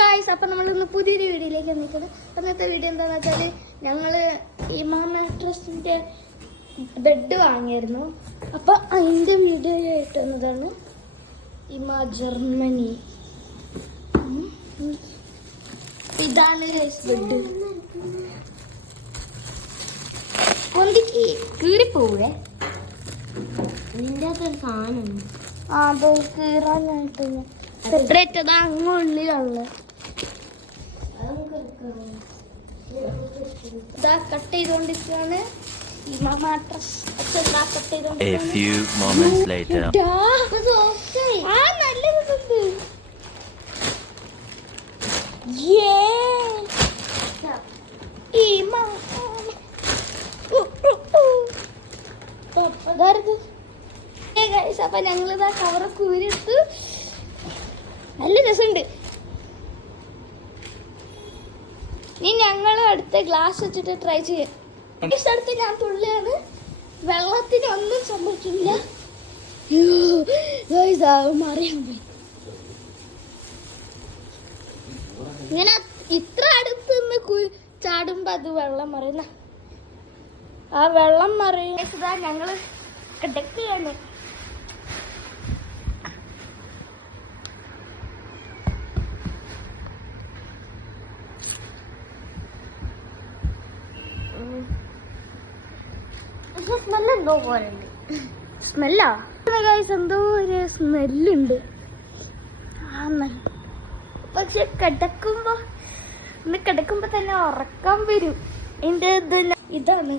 Guys, അപ്പൊ നമ്മളിന്ന് പുതിയൊരു വീഡിയോയിലേക്ക് വന്നിരിക്കുന്നത്. അന്നത്തെ വീഡിയോ എന്താണെന്ന് വെച്ചാൽ ഞങ്ങള് ഈ മാട്രസിന്റെ ബെഡ് വാങ്ങിയായിരുന്നു. അപ്പൊ അതിന്റെ വീഡിയോ ആയിട്ട് വന്നതാണ്. ഇമാ ജർമ്മനി. ഇതാണ് ബെഡ്. പൊന്തിക്ക് കീറിപ്പോവേ. ഇതിൻ്റെ അകത്തൊരു സാധനം അത് കീറാനായിട്ട് സെപ്പറേറ്റ് അതാ അങ്ങ് ഉള്ളിലുള്ള ഇതാ കട്ട് ചെയ്തോണ്ടിരിക്കുകയാണ്. ഈ മാട്രസ് കട്ട് ചെയ്തോണ്ടിരിക്കുകയാണ്. ആ നല്ലതുണ്ട്. അപ്പൊ ഞങ്ങളിതാ കവറൊക്കെ ഊരിയെടുത്ത്. നല്ല രസമുണ്ട്. ഇനി ഞങ്ങൾ അടുത്ത ഗ്ലാസ് വെച്ചിട്ട് ട്രൈ ചെയ്യാം. അടുത്ത് ഞാൻ തുള്ളിയാണ്. വെള്ളത്തിന് ഒന്നും സംഭവിച്ചില്ല. മറിയാൻ പോയി. ഇങ്ങനെ ഇത്ര അടുത്ത് നിന്ന് ചാടുമ്പോ അത് വെള്ളം മറിയുന്ന ആ വെള്ളം മറിയാ ഞങ്ങള് കിടക്കുകയാണ്. സ്മെല്ലെന്തോ പോലുണ്ട്. സ്മെല്ലാ എന്തോ ഒരു സ്മെല്ലുണ്ട്. പക്ഷെ കിടക്കുമ്പോ തന്നെ ഉറക്കം വരും. എന്റെ ഇതാണ്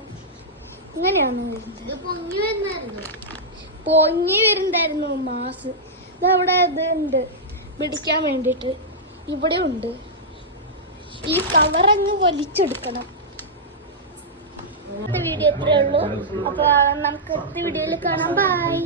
ഇങ്ങനെയാണ് പൊങ്ങി വരുന്നുണ്ടായിരുന്നു മാസ്. ഇതവിടെ ഇതുണ്ട് പിടിക്കാൻ വേണ്ടിട്ട്. ഇവിടെ ഉണ്ട്. ഈ കവറങ്ങ് വലിച്ചെടുക്കണം. വീഡിയോ ഇത്രേ ഉള്ളൂ. അപ്പൊ നമുക്ക് അടുത്ത വീഡിയോയിൽ കാണാം. ബൈ.